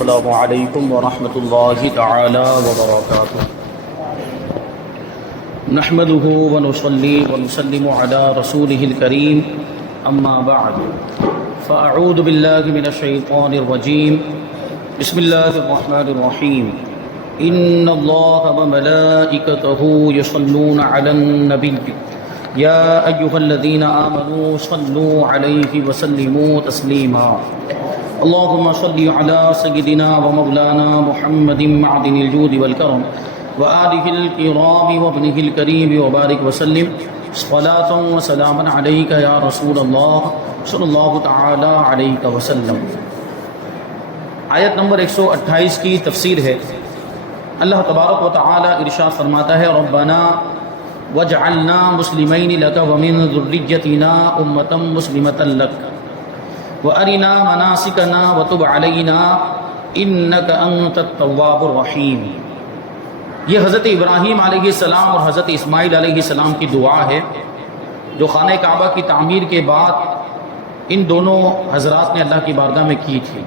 السلام علیکم ورحمۃ اللہ تعالی وبرکاتہ نحمده ونصلي ونسلم على رسوله الكريم اما بعد فاعوذ بالله من الشیطان الرجیم بسم اللہ الرحمن الرحیم ان اللہ وملائکته یصلون علی النبی یا ایها الذین آمنوا صلوا علیہ وسلموا تسلیما اللهم صل على سيدنا ومولانا محمد معدن الجود والكرم وآله الكرام وابنه الكريم وبارك وسلم صلاة وسلاما عليك يا رسول الله صلی اللہ تعالی علیہ وسلم۔ آیت نمبر 128 کی تفسیر ہے۔ اللہ تبارک و تعالی ارشاد فرماتا ہے ربنا وجعلنا مسلمین لك ومن ذریتنا امة مسلمة لك وَأَرِنَا مَنَاسِكَنَا وَتُبْ عَلَيْنَا إِنَّكَ أَنْتَ التَّوَّابُ الرَّحِيمُ۔ یہ حضرت ابراہیم علیہ السلام اور حضرت اسماعیل علیہ السلام کی دعا ہے جو خانہ کعبہ کی تعمیر کے بعد ان دونوں حضرات نے اللہ کی بارگاہ میں کی تھی۔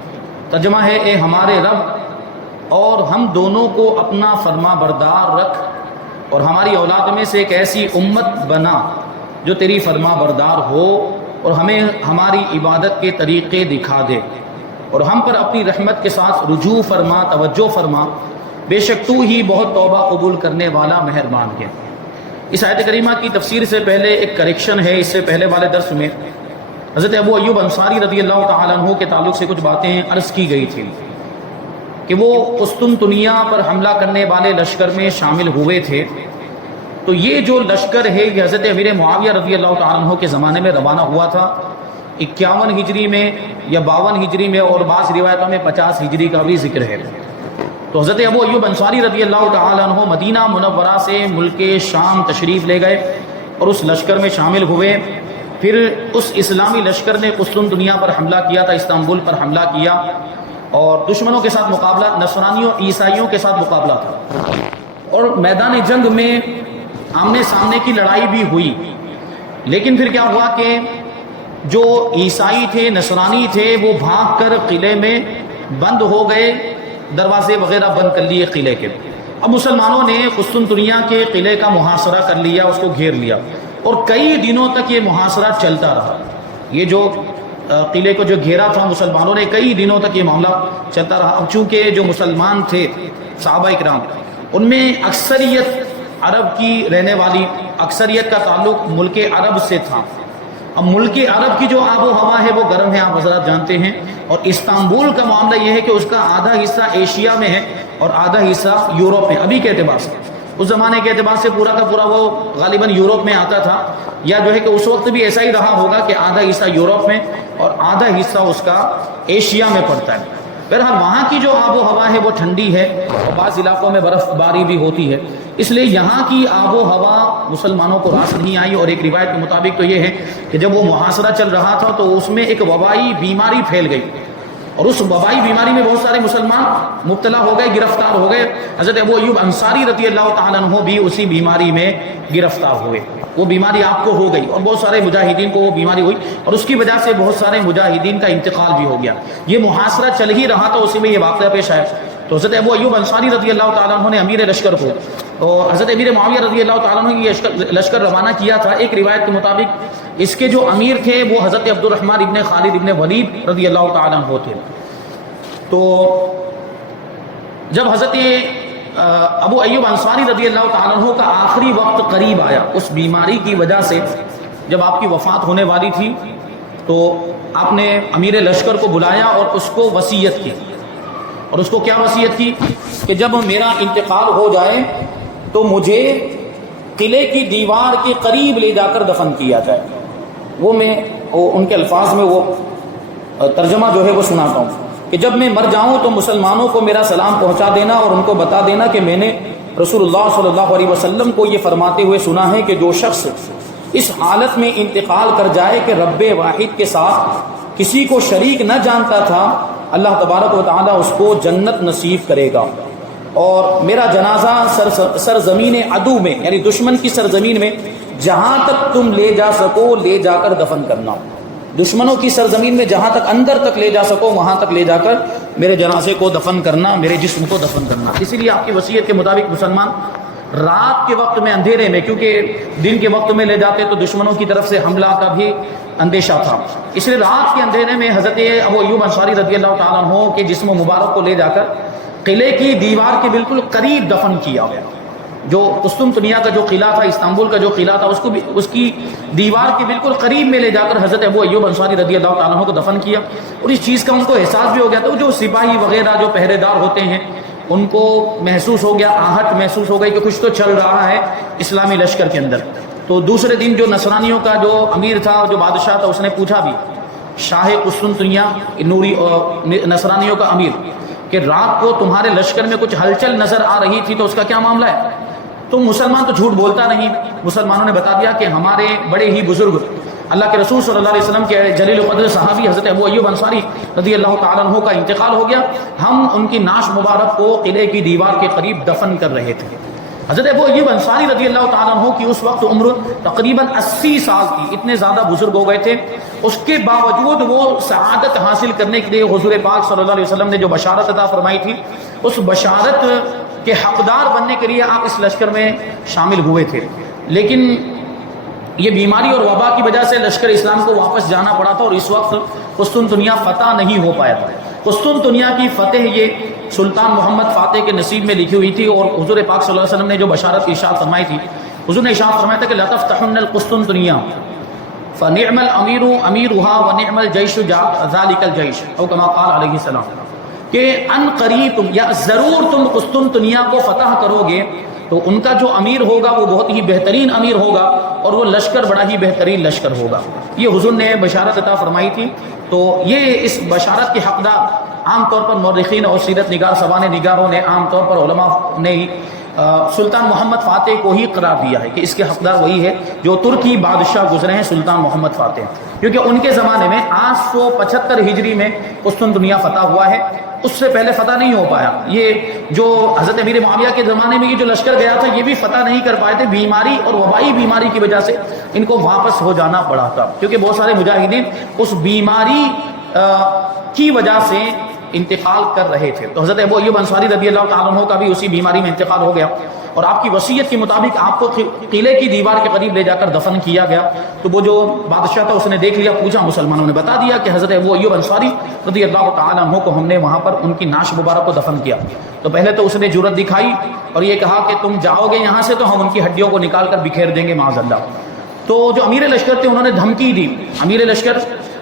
ترجمہ ہے اے ہمارے رب اور ہم دونوں کو اپنا فرما بردار رکھ اور ہماری اولاد میں سے ایک ایسی امت بنا جو تیری فرما بردار ہو اور ہمیں ہماری عبادت کے طریقے دکھا دے اور ہم پر اپنی رحمت کے ساتھ رجوع فرما، توجہ فرما، بے شک تو ہی بہت توبہ قبول کرنے والا مہربان ہے۔ اس آیت کریمہ کی تفسیر سے پہلے ایک کریکشن ہے۔ اس سے پہلے والے درس میں حضرت ابو ایوب انصاری رضی اللہ تعالیٰ عنہ کے تعلق سے کچھ باتیں عرض کی گئی تھی کہ وہ قسطنطنیہ پر حملہ کرنے والے لشکر میں شامل ہوئے تھے۔ تو یہ جو لشکر ہے یہ حضرت امیر معاویہ رضی اللہ تعالیٰ عنہ کے زمانے میں روانہ ہوا تھا 51 ہجری میں یا 52 ہجری میں، اور بعض روایتوں میں 50 ہجری کا بھی ذکر ہے۔ تو حضرت ابو ایوب انصاری رضی اللہ تعالیٰ عنہ مدینہ منورہ سے ملک شام تشریف لے گئے اور اس لشکر میں شامل ہوئے۔ پھر اس اسلامی لشکر نے قسطنطنیہ پر حملہ کیا تھا، استنبول پر حملہ کیا، اور دشمنوں کے ساتھ مقابلہ، نصرانیوں عیسائیوں کے ساتھ مقابلہ تھا، اور میدان جنگ میں آمنے سامنے کی لڑائی بھی ہوئی۔ لیکن پھر کیا ہوا کہ جو عیسائی تھے، نصرانی تھے، وہ بھاگ کر قلعے میں بند ہو گئے، دروازے وغیرہ بند کر لیے قلعے کے۔ اب مسلمانوں نے قسطنطنیہ کے قلعے کا محاصرہ کر لیا، اس کو گھیر لیا، اور کئی دنوں تک یہ محاصرہ چلتا رہا۔ یہ جو قلعے کو جو گھیرا تھا مسلمانوں نے، کئی دنوں تک یہ معاملہ چلتا رہا۔ اب چونکہ جو مسلمان تھے صحابہ اکرام، ان میں اکثریت عرب کی رہنے والی، اکثریت کا تعلق ملک عرب سے تھا۔ اب ملک عرب کی جو آب و ہوا ہے وہ گرم ہے، آپ حضرات جانتے ہیں، اور استنبول کا معاملہ یہ ہے کہ اس کا آدھا حصہ ایشیا میں ہے اور آدھا حصہ یورپ میں۔ ابھی کے اعتبار سے، اس زمانے کے اعتبار سے پورا کا پورا وہ غالباً یورپ میں آتا تھا، یا جو ہے کہ اس وقت بھی ایسا ہی رہا ہوگا کہ آدھا حصہ یورپ میں اور آدھا حصہ اس کا ایشیا میں پڑتا ہے۔ بہرحال وہاں کی جو آب و ہوا ہے وہ ٹھنڈی ہے، اور بعض علاقوں میں برف باری بھی ہوتی ہے، اس لیے یہاں کی آب و ہوا مسلمانوں کو راس نہیں آئی۔ اور ایک روایت کے مطابق تو یہ ہے کہ جب وہ محاصرہ چل رہا تھا تو اس میں ایک وبائی بیماری پھیل گئی، اور اس وبائی بیماری میں بہت سارے مسلمان مبتلا ہو گئے، گرفتار ہو گئے۔ حضرت ابو ایوب انصاری رضی اللہ تعالیٰ عنہ بھی اسی بیماری میں گرفتار ہوئے۔ وہ بیماری آپ کو ہو گئی اور بہت سارے مجاہدین کو وہ بیماری ہوئی، اور اس کی وجہ سے بہت سارے مجاہدین کا انتقال بھی ہو گیا۔ یہ محاصرہ چل ہی رہا تھا، اسی میں یہ واقعہ پیش آیا۔ تو حضرت ابو ایوب انصاری رضی اللہ تعالیٰ عنہ نے امیر لشکر کو، اور حضرت امیر معاویہ رضی اللہ تعالیٰ عنہ یہ لشکر روانہ کیا تھا۔ ایک روایت کے مطابق اس کے جو امیر تھے وہ حضرت عبد الرحمن ابن خالد ابن ولید رضی اللہ تعالیٰ عنہ تھے۔ تو جب حضرت ابو ایوب انصاری رضی اللہ تعالیٰ عنہ کا آخری وقت قریب آیا، اس بیماری کی وجہ سے جب آپ کی وفات ہونے والی تھی، تو آپ نے امیر لشکر کو بلایا اور اس کو وصیت کی۔ اور اس کو کیا وصیت کی کہ جب میرا انتقال ہو جائے تو مجھے قلعے کی دیوار کے قریب لے جا کر دفن کیا جائے۔ وہ میں ان کے الفاظ میں وہ ترجمہ جو ہے وہ سناتا ہوں کہ جب میں مر جاؤں تو مسلمانوں کو میرا سلام پہنچا دینا اور ان کو بتا دینا کہ میں نے رسول اللہ صلی اللہ علیہ وسلم کو یہ فرماتے ہوئے سنا ہے کہ جو شخص اس حالت میں انتقال کر جائے کہ رب واحد کے ساتھ کسی کو شریک نہ جانتا تھا، اللہ تبارک و تعالیٰ اس کو جنت نصیب کرے گا، اور میرا جنازہ سرزمین عدو میں یعنی دشمن کی سرزمین میں جہاں تک تم لے جا سکو لے جا کر دفن کرنا۔ دشمنوں کی سرزمین میں جہاں تک اندر تک لے جا سکو وہاں تک لے جا کر میرے جنازے کو دفن کرنا، میرے جسم کو دفن کرنا۔ اسی لیے آپ کی وصیت کے مطابق مسلمان رات کے وقت میں اندھیرے میں، کیونکہ دن کے وقت میں لے جاتے تو دشمنوں کی طرف سے حملہ کا بھی اندیشہ تھا، اس لیے رات کے اندھیرے میں حضرت ابو ایوب انصاری رضی اللہ تعالیٰ عنہ کے جسم مبارک کو لے جا کر قلعے کی دیوار کے بالکل قریب دفن کیا گیا۔ جو قسطنطنیہ کا جو قلعہ تھا، استنبول کا جو قلعہ تھا، اس کو بھی اس کی دیوار کے بالکل قریب میں لے جا کر حضرت ابو ایوب انصاری رضی اللہ تعالیٰ عنہ کو دفن کیا۔ اور اس چیز کا ان کو احساس بھی ہو گیا، تو جو سپاہی وغیرہ جو پہرے دار ہوتے ہیں ان کو محسوس ہو گیا، آہٹ محسوس ہو گئی کہ کچھ تو چل رہا ہے اسلامی لشکر کے اندر۔ تو دوسرے دن جو نصرانیوں کا جو امیر تھا، جو بادشاہ تھا، اس نے پوچھا بھی شاہ قسطنطنیہ نوری اور نصرانیوں کا امیر کہ رات کو تمہارے لشکر میں کچھ ہلچل نظر آ رہی تھی، تو اس کا کیا معاملہ ہے؟ تو مسلمان تو جھوٹ بولتا نہیں، مسلمانوں نے بتا دیا کہ ہمارے بڑے ہی بزرگ اللہ کے رسول صلی اللہ علیہ وسلم کے جلیل القدر صحابی حضرت ابو ایوب انصاری رضی اللہ تعالیٰ عنہ کا انتقال ہو گیا، ہم ان کی نعش مبارک کو قلعے کی دیوار کے قریب دفن کر رہے تھے۔ حضرت ابو ایوب انصاری رضی اللہ تعالیٰ عنہ کی اس وقت عمر تقریباً 80 سال تھی، اتنے زیادہ بزرگ ہو گئے تھے۔ اس کے باوجود وہ سعادت حاصل کرنے کے لیے حضور پاک صلی اللہ علیہ وسلم نے جو بشارت عطا فرمائی تھی، اس بشارت کے حقدار بننے کے لیے آپ اس لشکر میں شامل ہوئے تھے، لیکن یہ بیماری اور وبا کی وجہ سے لشکر اسلام کو واپس جانا پڑا تھا، اور اس وقت قسطنطنیہ فتح نہیں ہو پایا تھا۔ قسطنطنیہ کی فتح یہ سلطان محمد فاتح کے نصیب میں لکھی ہوئی تھی، اور حضور پاک صلی اللہ علیہ وسلم نے جو بشارت ارشاد فرمائی تھی، حضور نے ارشاد فرمایا تھا کہ لَتَفْتَحُنَّ الْقُسْطُنطِنِيَّةَ فَنِعْمَ الْأَمِيرُ أَمِيرُهَا وَنِعْمَ الْجَيْشُ ذَلِكَ الْجَيْشُ او کما قال علیہ السلام، کہ ان قریب تم یا ضرور تم قسطنطنیہ کو فتح کرو گے تو ان کا جو امیر ہوگا وہ بہت ہی بہترین امیر ہوگا، اور وہ لشکر بڑا ہی بہترین لشکر ہوگا۔ یہ حضور نے بشارت عطا فرمائی تھی۔ تو یہ اس بشارت کے حقدار عام طور پر مورخین اور سیرت نگار سوانح نگاروں نے، عام طور پر علماء نے سلطان محمد فاتح کو ہی قرار دیا ہے کہ اس کے حقدار وہی ہے جو ترکی بادشاہ گزرے ہیں سلطان محمد فاتح، کیونکہ ان کے زمانے میں 875 ہجری میں قسطنطنیہ فتح ہوا ہے، اس سے پہلے فتح نہیں ہو پایا۔ یہ جو حضرت امیر معاویہ کے زمانے میں یہ جو لشکر گیا تھا، یہ بھی فتح نہیں کر پائے تھے، بیماری اور وبائی بیماری کی وجہ سے ان کو واپس ہو جانا پڑا تھا، کیونکہ بہت سارے مجاہدین اس بیماری کی وجہ سے انتقال کر رہے تھے۔ تو حضرت ابو ایوب انصاری رضی اللہ تعالیٰ عنہ کا بھی اسی بیماری میں انتقال ہو گیا، اور آپ کی وصیت کے مطابق آپ کو قلعے کی دیوار کے قریب لے جا کر دفن کیا گیا۔ تو وہ جو بادشاہ تھا اس نے دیکھ لیا، پوچھا، مسلمانوں نے بتا دیا کہ حضرت ابو ایوب انصاری رضی اللہ تعالیٰ عنہ کو ہم نے وہاں پر ان کی نعش مبارک کو دفن کیا۔ تو پہلے تو اس نے جرأت دکھائی اور یہ کہا کہ تم جاؤ گے یہاں سے تو ہم ان کی ہڈیوں کو نکال کر بکھیر دیں گے معاذ اللہ۔ تو جو امیر لشکر تھے انہوں نے دھمکی دی، امیر لشکر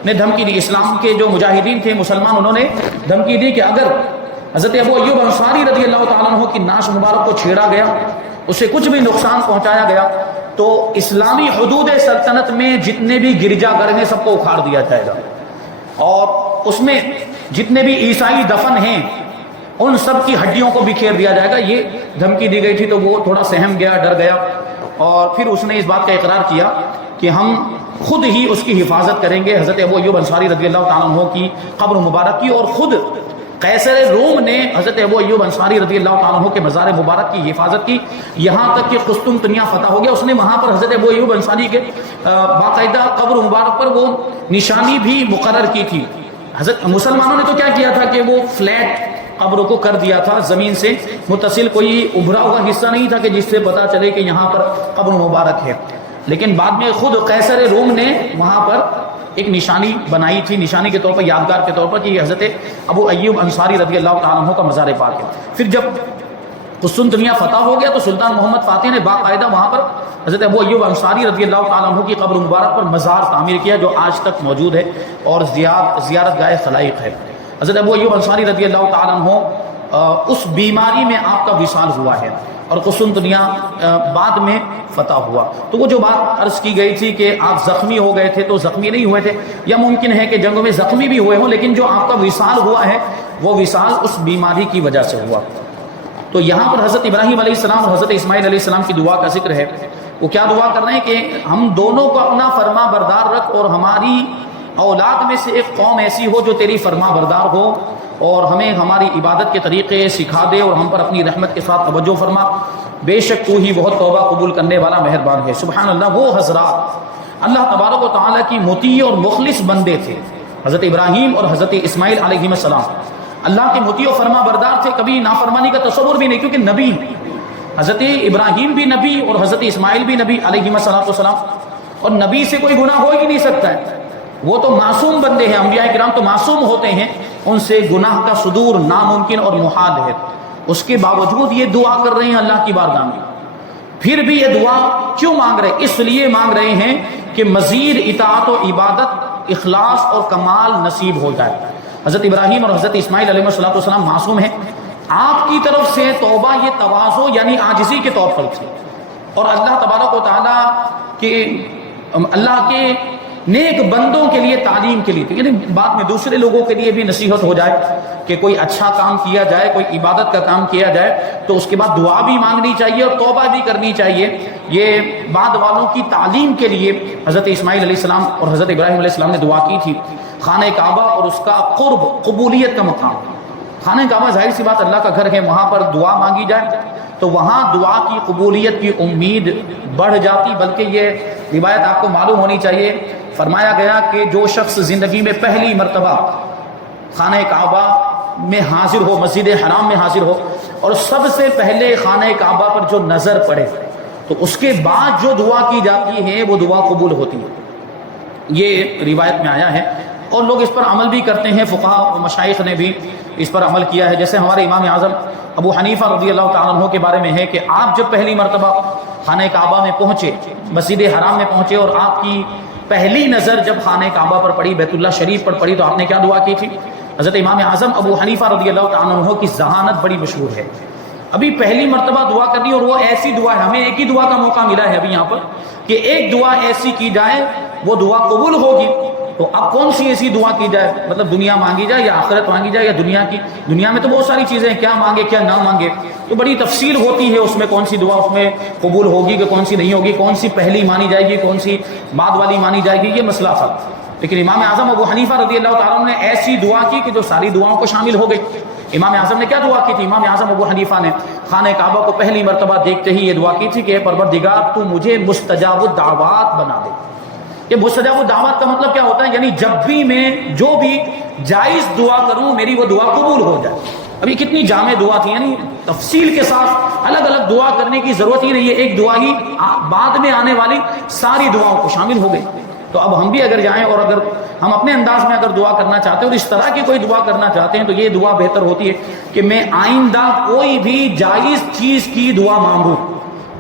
نے دھمکی دی، اسلام کے جو مجاہدین تھے مسلمان، انہوں نے دھمکی دی کہ اگر حضرت ابو ایوب انصاری رضی اللہ تعالیٰ عنہ کی نعش مبارک کو چھیڑا گیا، اسے کچھ بھی نقصان پہنچایا گیا، تو اسلامی حدود سلطنت میں جتنے بھی گرجا گھر ہیں سب کو اکھاڑ دیا جائے گا، اور اس میں جتنے بھی عیسائی دفن ہیں ان سب کی ہڈیوں کو بکھیر دیا جائے گا۔ یہ دھمکی دی گئی تھی، تو وہ تھوڑا سہم گیا، ڈر گیا، اور پھر اس نے اس بات کا اقرار کیا کہ ہم خود ہی اس کی حفاظت کریں گے۔ حضرت ابو ایوب انصاری رضی اللہ تعالیٰ عنہ کی قبر مبارک کی، اور خود قیصر روم نے حضرت ابو ایوب انصاری رضی اللہ تعالیٰ عنہ کے مزار مبارک کی حفاظت کی، یہاں تک کہ قسطنطنیہ فتح ہو گیا۔ اس نے وہاں پر حضرت ابو ایوب انصاری کے باقاعدہ قبر مبارک پر وہ نشانی بھی مقرر کی تھی۔ حضرت مسلمانوں نے تو کیا کیا تھا کہ وہ فلیٹ قبر کو کر دیا تھا، زمین سے متصل کوئی ابھرا ہوا حصہ نہیں تھا کہ جس سے پتہ چلے کہ یہاں پر قبر مبارک ہے، لیکن بعد میں خود قیصر روم نے وہاں پر ایک نشانی بنائی تھی، نشانی کے طور پر، یادگار کے طور پر، کہ یہ حضرت ابو ایوب انصاری رضی اللہ تعالیٰ عنہ کا مزار پاک ہے۔ پھر جب قسطنطنیہ فتح ہو گیا تو سلطان محمد فاتح نے باقاعدہ وہاں پر حضرت ابو ایوب انصاری رضی اللہ تعالیٰ عنہ کی قبر مبارک پر مزار تعمیر کیا، جو آج تک موجود ہے اور زیارت گاہ خلائق ہے۔ حضرت ابو ایوب انصاری رضی اللہ تعالیٰ عنہ اس بیماری میں آپ کا وصال ہوا ہے، اور قسطنطنیہ بعد میں فتح ہوا۔ تو وہ جو بات عرض کی گئی تھی کہ آپ زخمی ہو گئے تھے، تو زخمی نہیں ہوئے تھے، یا ممکن ہے کہ جنگوں میں زخمی بھی ہوئے ہوں، لیکن جو آپ کا وصال ہوا ہے وہ وصال اس بیماری کی وجہ سے ہوا۔ تو یہاں پر حضرت ابراہیم علیہ السلام اور حضرت اسماعیل علیہ السلام کی دعا کا ذکر ہے۔ وہ کیا دعا کر رہے ہیں کہ ہم دونوں کو اپنا فرما بردار رکھ، اور ہماری اولاد میں سے ایک قوم ایسی ہو جو تیری فرما بردار ہو، اور ہمیں ہماری عبادت کے طریقے سکھا دے، اور ہم پر اپنی رحمت کے ساتھ توجہ فرما، بے شک تو ہی بہت توبہ قبول کرنے والا مہربان ہے۔ سبحان اللہ، وہ حضرات اللہ تبارک و تعالیٰ کی مطیع اور مخلص بندے تھے حضرت ابراہیم اور حضرت اسماعیل علیہ السلام۔ اللہ کے مطیع و فرما بردار تھے، کبھی نافرمانی کا تصور بھی نہیں، کیونکہ نبی حضرت ابراہیم بھی نبی اور حضرت اسماعیل بھی نبی علیہ السلام، اور نبی سے کوئی گناہ ہو ہی نہیں سکتا ہے، وہ تو معصوم بندے ہیں، انبیاء کرام تو معصوم ہوتے ہیں، ان سے گناہ کا صدور ناممکن اور محال ہے۔ اس کے باوجود یہ دعا کر رہے ہیں اللہ کی بارگاہ میں۔ پھر بھی یہ دعا کیوں مانگ رہے؟ اس لیے مانگ رہے ہیں کہ مزید اطاعت و عبادت، اخلاص اور کمال نصیب ہو جائے۔ حضرت ابراہیم اور حضرت اسماعیل علیہ السلام معصوم ہیں، آپ کی طرف سے توبہ یہ تواضع یعنی عاجزی کے طور پر تھی، اور اللہ تبارک و تعالیٰ کے اللہ کے نیک بندوں کے لیے تعلیم کے لیے تھی، یعنی بعد میں دوسرے لوگوں کے لیے بھی نصیحت ہو جائے کہ کوئی اچھا کام کیا جائے، کوئی عبادت کا کام کیا جائے تو اس کے بعد دعا بھی مانگنی چاہیے اور توبہ بھی کرنی چاہیے۔ یہ بعد والوں کی تعلیم کے لیے حضرت اسماعیل علیہ السلام اور حضرت ابراہیم علیہ السلام نے دعا کی تھی۔ خانہ کعبہ اور اس کا قرب، قبولیت کا مقام، خانہ کعبہ ظاہر سی بات اللہ کا گھر ہے، وہاں پر دعا مانگی جائے تو وہاں دعا کی قبولیت کی امید بڑھ جاتی، بلکہ یہ روایت آپ کو معلوم ہونی چاہیے، فرمایا گیا کہ جو شخص زندگی میں پہلی مرتبہ خانہ کعبہ میں حاضر ہو، مسجد حرام میں حاضر ہو، اور سب سے پہلے خانہ کعبہ پر جو نظر پڑے تو اس کے بعد جو دعا کی جاتی ہے وہ دعا قبول ہوتی ہے، یہ روایت میں آیا ہے، اور لوگ اس پر عمل بھی کرتے ہیں، فقہاء و مشائخ نے بھی اس پر عمل کیا ہے۔ جیسے ہمارے امام اعظم ابو حنیفہ رضی اللہ تعالیٰ عنہ کے بارے میں ہے کہ آپ جب پہلی مرتبہ خانہ کعبہ میں پہنچے، مسجد حرام میں پہنچے، اور آپ کی پہلی نظر جب خانہ کعبہ پر پڑی، بیت اللہ شریف پر پڑی، تو آپ نے کیا دعا کی تھی؟ حضرت امام اعظم ابو حنیفہ رضی اللہ تعالیٰ عنہ کی ذہانت بڑی مشہور ہے، ابھی پہلی مرتبہ دعا کرنی، اور وہ ایسی دعا ہے، ہمیں ایک ہی دعا کا موقع ملا ہے ابھی یہاں پر کہ ایک دعا ایسی کی جائے وہ دعا قبول ہوگی، تو اب کون سی ایسی دعا کی جائے؟ مطلب دنیا مانگی جائے یا آخرت مانگی جائے یا دنیا میں تو بہت ساری چیزیں ہیں، کیا مانگے کیا نہ مانگے، تو بڑی تفصیل ہوتی ہے اس میں، کون سی دعا اس میں قبول ہوگی کہ کون سی نہیں ہوگی، کون سی پہلی مانی جائے گی، کون سی بعد والی مانی جائے گی، یہ مسئلہ تھا۔ لیکن امام اعظم ابو حنیفہ رضی اللہ تعالیٰ عنہ نے ایسی دعا کی کہ جو ساری دعاؤں کو شامل ہو گئی۔ امام اعظم نے کیا دعا کی تھی؟ امام اعظم ابو حنیفہ نے خانہ کعبہ کو پہلی مرتبہ دیکھتے ہی یہ دعا کی تھی کہ اے پروردگار تو مجھے مستجاب الدعوات بنا دے۔ یہ مستجاب الدعوات کا مطلب کیا ہوتا ہے؟ یعنی جب بھی میں جو بھی جائز دعا کروں میری وہ دعا قبول ہو جائے۔ ابھی کتنی جامع دعا تھی، یعنی تفصیل کے ساتھ الگ الگ دعا کرنے کی ضرورت ہی نہیں ہے، ایک دعا ہی بعد میں آنے والی ساری دعاؤں کو شامل ہو گئی۔ تو اب ہم بھی اگر جائیں اور اگر ہم اپنے انداز میں اگر دعا کرنا چاہتے ہیں اور اس طرح کی کوئی دعا کرنا چاہتے ہیں تو یہ دعا بہتر ہوتی ہے کہ میں آئندہ کوئی بھی جائز چیز کی دعا مانگوں،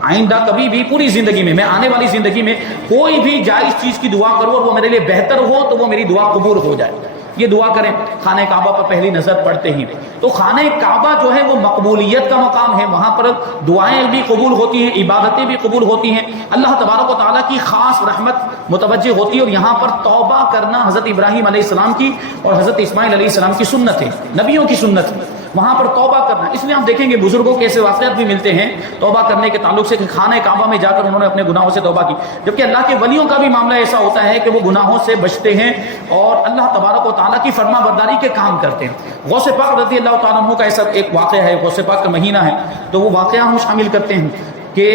آئندہ کبھی بھی پوری زندگی میں آنے والی زندگی میں کوئی بھی جائز چیز کی دعا کروں اور وہ میرے لیے بہتر ہو تو وہ میری دعا قبول ہو جائے۔ یہ دعا کریں خانہ کعبہ پر پہلی نظر پڑتے ہی۔ تو خانہ کعبہ جو ہے وہ مقبولیت کا مقام ہے، وہاں پر دعائیں بھی قبول ہوتی ہیں، عبادتیں بھی قبول ہوتی ہیں، اللہ تبارک و تعالیٰ کی خاص رحمت متوجہ ہوتی ہے، اور یہاں پر توبہ کرنا حضرت ابراہیم علیہ السلام کی اور حضرت اسماعیل علیہ السلام کی سنت ہے، نبیوں کی سنت ہے، وہاں پر توبہ کرنا۔ اس لیے ہم دیکھیں گے بزرگوں کے ایسے واقعات بھی ملتے ہیں توبہ کرنے کے تعلق سے کہ خانہ کعبہ میں جا کر انہوں نے اپنے گناہوں سے توبہ کی، جبکہ اللہ کے ولیوں کا بھی معاملہ ایسا ہوتا ہے کہ وہ گناہوں سے بچتے ہیں اور اللہ تبارک و تعالیٰ کی فرما برداری کے کام کرتے ہیں۔ غوث پاک رضی اللہ تعالیٰ عنہ کا ایسا ایک واقعہ ہے، غوث پاک کا مہینہ ہے تو وہ واقعہ ہم شامل کرتے ہیں کہ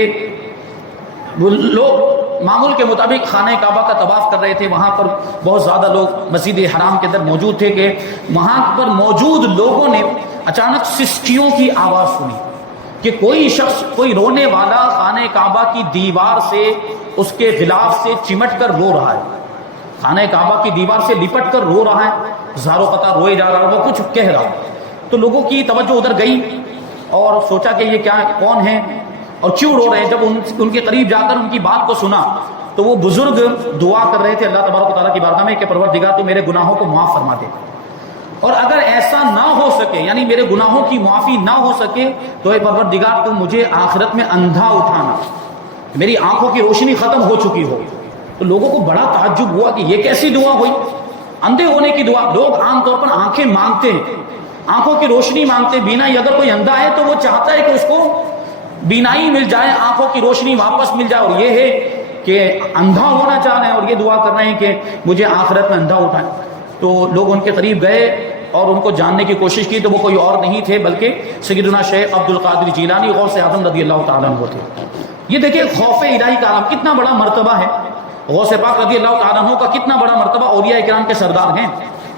لوگ معمول کے مطابق خانہ کعبہ کا طواف کر رہے تھے، وہاں پر بہت زیادہ لوگ مسجد حرام کے اندر موجود تھے کہ وہاں پر موجود لوگوں نے اچانک سسکیوں کی آواز سنی کہ کوئی شخص، کوئی رونے والا خانہ کعبہ کی دیوار سے اس کے غلاف سے چمٹ کر رو رہا ہے، خانہ کعبہ کی دیوار سے لپٹ کر رو رہا ہے، زاروں قطار روئے جا رہا ہے، وہ کچھ کہہ رہا ہے۔ تو لوگوں کی توجہ ادھر گئی اور سوچا کہ یہ کیا، کون ہے اور کیوں رو رہے ہیں۔ جب ان کے قریب جا کر ان کی بات کو سنا تو وہ بزرگ دعا کر رہے تھے اللہ تبارک و تعالیٰ کی بارگاہ میں کہ پروردگار تو میرے گناہوں کو معاف فرما دے، اور اگر ایسا نہ ہو سکے، یعنی میرے گناہوں کی معافی نہ ہو سکے تو اے پروردگار تو مجھے آخرت میں اندھا اٹھانا، میری آنکھوں کی روشنی ختم ہو چکی ہو۔ تو لوگوں کو بڑا تعجب ہوا کہ یہ کیسی دعا ہوئی، اندھے ہونے کی دعا۔ لوگ عام طور پر آنکھیں مانگتے ہیں، آنکھوں کی روشنی مانگتے، بینائی۔ اگر کوئی اندھا ہے تو وہ چاہتا ہے کہ اس کو بینائی مل جائے، آنکھوں کی روشنی واپس مل جائے، اور یہ ہے کہ اندھا ہونا چاہ رہے ہیں اور یہ دعا کر رہے ہیں کہ مجھے آخرت میں اندھا اٹھائے۔ تو لوگ ان کے قریب گئے اور ان کو جاننے کی کوشش کی تو وہ کوئی اور نہیں تھے بلکہ سیدنا شیخ عبد القادر جیلانی غوث اعظم رضی اللہ تعالیٰ عنہ تھے۔ یہ دیکھیں خوف الہی کا عالم، کتنا بڑا مرتبہ ہے غوث پاک رضی اللہ تعالیٰ عنہ کا کتنا بڑا مرتبہ اولیاء کرام کے سردار ہیں،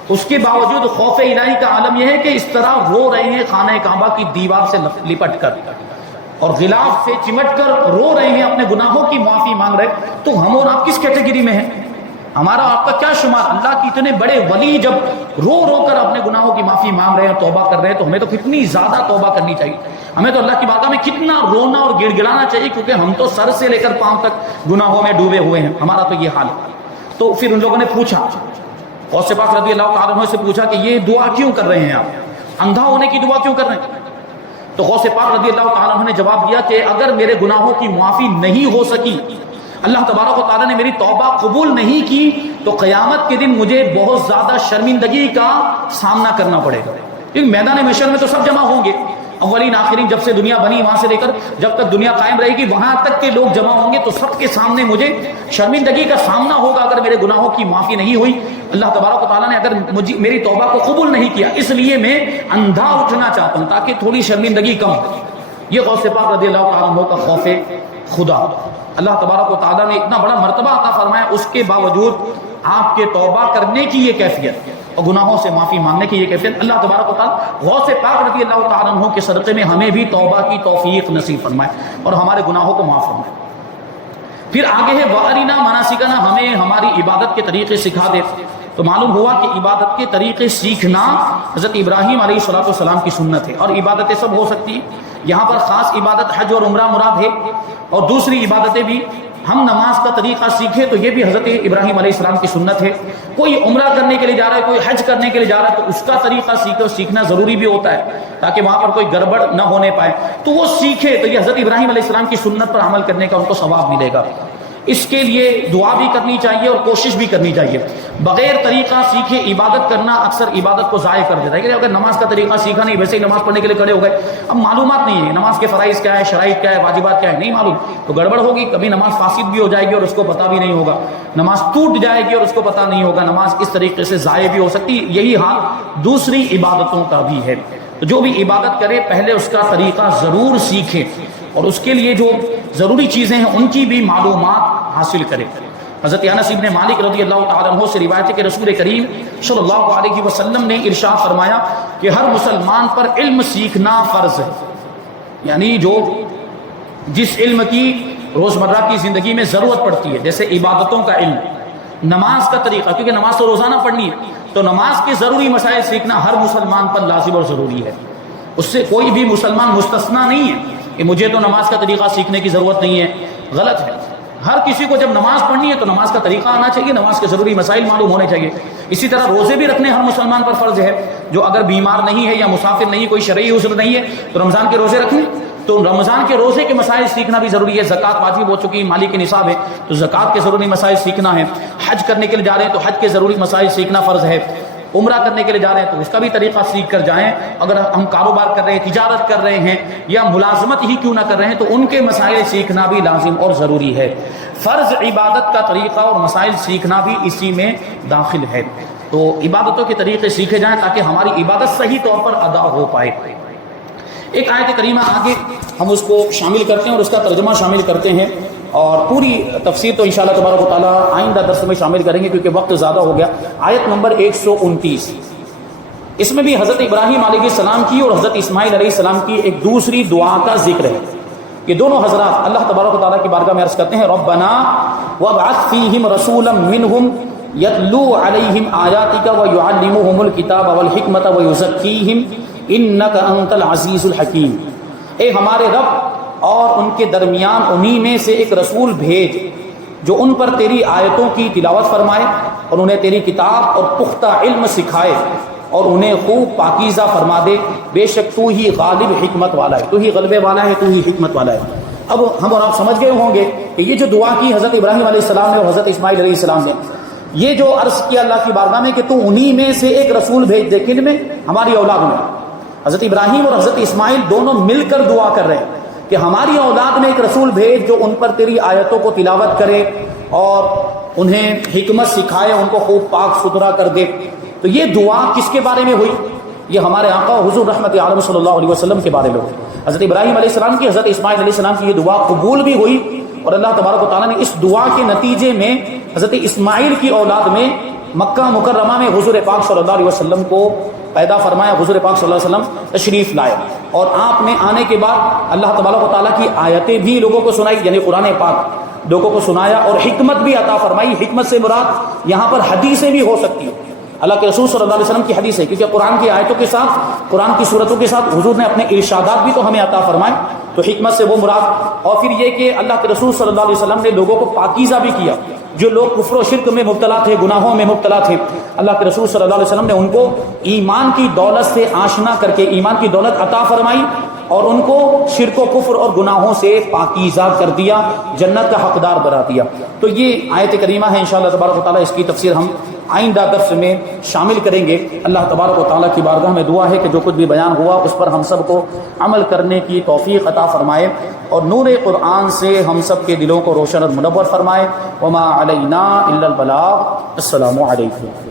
اس کے باوجود خوف الہی کا عالم یہ ہے کہ اس طرح رو رہے ہیں خانہ کعبہ کی دیوار سے لپٹ کر اور غلاف سے چمٹ کر رو رہے ہیں، اپنے گناہوں کی معافی مانگ رہے، تو ہم اور آپ کس کیٹیگری میں ہیں؟ ہمارا آپ کا کیا شمار؟ اللہ کے اتنے بڑے ولی جب رو رو کر اپنے گناہوں کی معافی مانگ رہے ہیں، توبہ کر رہے ہیں، تو ہمیں تو کتنی زیادہ توبہ کرنی چاہیے، ہمیں تو اللہ کی بارگاہ میں کتنا رونا اور گڑ گڑانا چاہیے، کیونکہ ہم تو سر سے لے کر پاؤں تک گناہوں میں ڈوبے ہوئے ہیں، ہمارا تو یہ حال ہے۔ تو پھر ان لوگوں نے پوچھا، غوث پاک رضی اللہ تعالیٰ عنہ سے پوچھا کہ یہ دعا کیوں کر رہے ہیں آپ، اندھا ہونے کی دعا کیوں کر رہے ہیں؟ تو غوث پاک رضی اللہ تعالیٰ عنہ نے جواب دیا کہ اگر میرے گناہوں کی معافی نہیں ہو سکی، اللہ تبارک و تعالیٰ نے میری توبہ قبول نہیں کی، تو قیامت کے دن مجھے بہت زیادہ شرمندگی کا سامنا کرنا پڑے گا، کیونکہ میدان محشر میں تو سب جمع ہوں گے، اولین آخرین، جب سے دنیا بنی وہاں سے لے کر جب تک دنیا قائم رہے گی وہاں تک کے لوگ جمع ہوں گے، تو سب کے سامنے مجھے شرمندگی کا سامنا ہوگا اگر میرے گناہوں کی معافی نہیں ہوئی۔ اللہ تبارک و تعالیٰ نے اگر مجھے میری توبہ کو قبول نہیں کیا، اس لیے میں اندھا اٹھنا چاہتا ہوں تاکہ تھوڑی شرمندگی کم ہو۔ یہ غوث پاک رضی اللہ تعالیٰ عنہ کا خوف خدا، اللہ تبارک و تعالیٰ نے اتنا بڑا مرتبہ عطا فرمایا، اس کے باوجود آپ کے توبہ کرنے کی یہ کیفیت اور گناہوں سے معافی مانگنے کی یہ کیفیت، اللہ تبارک و تعالیٰ غوث پاک رضی اللہ تعالیٰ عنہ کے صدقے میں ہمیں بھی توبہ کی توفیق نصیب فرمائے اور ہمارے گناہوں کو معاف فرمائے۔ پھر آگے ہے وَأَرِنَا مَنَاسِكَنَا، ہمیں ہماری عبادت کے طریقے سکھا دے۔ تو معلوم ہوا کہ عبادت کے طریقے سیکھنا حضرت ابراہیم علیہ السلام کی سنت ہے، اور عبادتیں سب ہو سکتی ہیں، یہاں پر خاص عبادت حج اور عمرہ مراد ہے، اور دوسری عبادتیں بھی، ہم نماز کا طریقہ سیکھیں تو یہ بھی حضرت ابراہیم علیہ السلام کی سنت ہے۔ کوئی عمرہ کرنے کے لیے جا رہا ہے، کوئی حج کرنے کے لیے جا رہا ہے، تو اس کا طریقہ سیکھنا ضروری بھی ہوتا ہے تاکہ وہاں پر کوئی گڑبڑ نہ ہونے پائے، تو وہ سیکھے، تو یہ حضرت ابراہیم علیہ السلام کی سنت پر عمل کرنے کا ان کو ثواب ملے گا۔ اس کے لیے دعا بھی کرنی چاہیے اور کوشش بھی کرنی چاہیے۔ بغیر طریقہ سیکھے عبادت کرنا اکثر عبادت کو ضائع کر دیتا ہے، کہ اگر نماز کا طریقہ سیکھا نہیں، ویسے ہی نماز پڑھنے کے لیے کھڑے ہو گئے، اب معلومات نہیں ہے نماز کے فرائض کیا ہے، شرائط کیا ہے، واجبات کیا ہے، نہیں معلوم، تو گڑبڑ ہوگی، کبھی نماز فاسد بھی ہو جائے گی اور اس کو پتہ بھی نہیں ہوگا، نماز ٹوٹ جائے گی اور اس کو پتہ نہیں ہوگا، نماز اس طریقے سے ضائع بھی ہو سکتی ہے۔ یہی حال دوسری عبادتوں کا بھی ہے، تو جو بھی عبادت کرے پہلے اس کا طریقہ ضرور سیکھے اور اس کے لیے جو ضروری چیزیں ہیں ان کی بھی معلومات حاصل کرے۔ حضرت انس بن مالک رضی اللہ تعالیٰ عنہ سے روایت ہے کہ رسول کریم صلی اللہ علیہ وسلم نے ارشاد فرمایا کہ ہر مسلمان پر علم سیکھنا فرض ہے، یعنی جس علم کی روزمرہ کی زندگی میں ضرورت پڑتی ہے، جیسے عبادتوں کا علم، نماز کا طریقہ، کیونکہ نماز تو روزانہ پڑھنی ہے، تو نماز کے ضروری مسائل سیکھنا ہر مسلمان پر لازم اور ضروری ہے، اس سے کوئی بھی مسلمان مستثنا نہیں ہے کہ مجھے تو نماز کا طریقہ سیکھنے کی ضرورت نہیں ہے، غلط ہے۔ ہر کسی کو جب نماز پڑھنی ہے تو نماز کا طریقہ آنا چاہیے، نماز کے ضروری مسائل معلوم ہونے چاہیے۔ اسی طرح روزے بھی رکھنے ہر مسلمان پر فرض ہے، جو اگر بیمار نہیں ہے یا مسافر نہیں، کوئی شرعی عذر نہیں ہے تو رمضان کے روزے رکھنے، تو رمضان کے روزے کے مسائل سیکھنا بھی ضروری ہے۔ زکوٰۃ واجب ہو چکی، مالی کے نصاب ہے تو زکوٰۃ کے ضروری مسائل سیکھنا ہے۔ حج کرنے کے لیے جا رہے ہیں تو حج کے ضروری مسائل سیکھنا فرض ہے۔ عمرہ کرنے کے لیے جا رہے ہیں تو اس کا بھی طریقہ سیکھ کر جائیں۔ اگر ہم کاروبار کر رہے ہیں، تجارت کر رہے ہیں یا ملازمت ہی کیوں نہ کر رہے ہیں تو ان کے مسائل سیکھنا بھی لازم اور ضروری ہے۔ فرض عبادت کا طریقہ اور مسائل سیکھنا بھی اسی میں داخل ہے۔ تو عبادتوں کے طریقے سیکھے جائیں تاکہ ہماری عبادت صحیح طور پر ادا ہو پائے۔ ایک آیت کریمہ آگے ہم اس کو شامل کرتے ہیں اور اس کا ترجمہ شامل کرتے ہیں، اور پوری تفسیر تو انشاءاللہ تبارک و تعالیٰ آئندہ درس میں شامل کریں گے کیونکہ وقت زیادہ ہو گیا۔ آیت نمبر 129، اس میں بھی حضرت ابراہیم علیہ السلام کی اور حضرت اسماعیل علیہ السلام کی ایک دوسری دعا کا ذکر ہے۔ یہ دونوں حضرات اللہ تبارک و تعالیٰ کی بارگاہ میں عرض کرتے ہیں، ربنا وابعث فیہم رسولا منہم یتلو علیہم آیاتک ویعلمہم الکتاب والحکمت ویزکیہم انک انت العزیز الحکیم۔ اے ہمارے رب، اور ان کے درمیان انہی میں سے ایک رسول بھیج جو ان پر تیری آیتوں کی تلاوت فرمائے اور انہیں تیری کتاب اور پختہ علم سکھائے اور انہیں خوب پاکیزہ فرما دے، بے شک تو ہی غالب حکمت والا ہے، تو ہی غلبے والا ہے، تو ہی حکمت والا ہے۔ اب ہم اور آپ سمجھ گئے ہوں گے کہ یہ جو دعا کی حضرت ابراہیم علیہ السلام نے اور حضرت اسماعیل علیہ السلام نے، یہ جو عرض کیا اللہ کی بارگاہ میں کہ تو انہی میں سے ایک رسول بھیج دے، کن میں؟ ہماری اولاد میں۔ حضرت ابراہیم اور حضرت اسماعیل دونوں مل کر دعا کر رہے ہیں کہ ہماری اولاد میں ایک رسول بھیج جو ان پر تیری آیتوں کو تلاوت کرے اور انہیں حکمت سکھائے، ان کو خوب پاک ستھرا کر دے۔ تو یہ دعا کس کے بارے میں ہوئی؟ یہ ہمارے آقا حضور رحمت عالم صلی اللہ علیہ وسلم کے بارے میں ہوئی۔ حضرت ابراہیم علیہ السلام کی، حضرت اسماعیل علیہ السلام کی یہ دعا قبول بھی ہوئی، اور اللہ تبارک و تعالیٰ نے اس دعا کے نتیجے میں حضرت اسماعیل کی اولاد میں مکہ مکرمہ میں حضور پاک صلی اللہ علیہ وسلم کو پیدا فرمایا، حضور پاک صلی اللہ علیہ وسلم تشریف لائے، اور آپ نے آنے کے بعد اللہ تبارک و تعالیٰ کی آیتیں بھی لوگوں کو سنائی، یعنی قرآن پاک لوگوں کو سنایا، اور حکمت بھی عطا فرمائی۔ حکمت سے مراد یہاں پر حدیثیں بھی ہو سکتی ہیں، اللہ کے رسول صلی اللہ علیہ وسلم کی حدیث ہے، کیونکہ قرآن کی آیتوں کے ساتھ، قرآن کی صورتوں کے ساتھ حضور نے اپنے ارشادات بھی تو ہمیں عطا فرمائے، تو حکمت سے وہ مراد۔ اور پھر یہ کہ اللہ کے رسول صلی اللہ علیہ وسلم نے لوگوں کو پاکیزہ بھی کیا، جو لوگ کفر و شرک میں مبتلا تھے، گناہوں میں مبتلا تھے، اللہ کے رسول صلی اللہ علیہ وسلم نے ان کو ایمان کی دولت سے آشنا کر کے ایمان کی دولت عطا فرمائی، اور ان کو شرک و کفر اور گناہوں سے پاکیزہ کر دیا، جنت کا حقدار بنا دیا۔ تو یہ آیت کریمہ ہے، انشاءاللہ تبارک و تعالیٰ اس کی تفسیر ہم آئندہ درس میں شامل کریں گے۔ اللہ تبارک و تعالیٰ کی بارگاہ میں دعا ہے کہ جو کچھ بھی بیان ہوا اس پر ہم سب کو عمل کرنے کی توفیق عطا فرمائے، اور نور قرآن سے ہم سب کے دلوں کو روشن اور منور فرمائے۔ وما علینا الا البلاغ۔ السلام علیکم۔